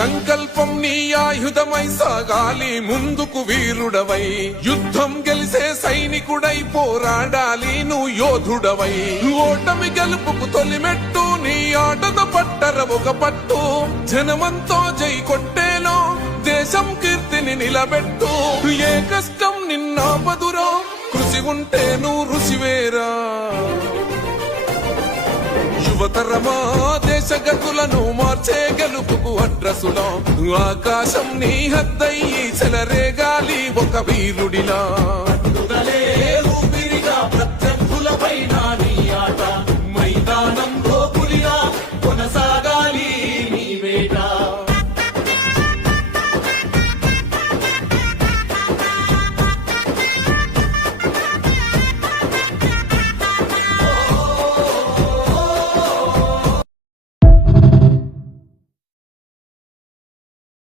సంకల్పం నీ ఆయుధమై సాగాలి ముందుకు వీరుడవై యుద్ధం గెలిసే సైనికుడై పోరాడాలి నువ్వు యోధుడవై ఓటమి గెలుపుకు తొలిమెట్టు నీ ఆటతో పట్టర ఒక పట్టు జనమంతో జై కొట్టేలో దేశం కీర్తిని నిలబెట్టు ఏ కష్టం నిన్నాపదురో కృషి ఉంటే నువ్వు రుచివేరా యువతరమా దేశ గతులను మార్చే గెలుపుకు అడ్రసులో ఆకాశం నీ హద్దయ్యి చెలరేగాలి ఒక వీరుడిలా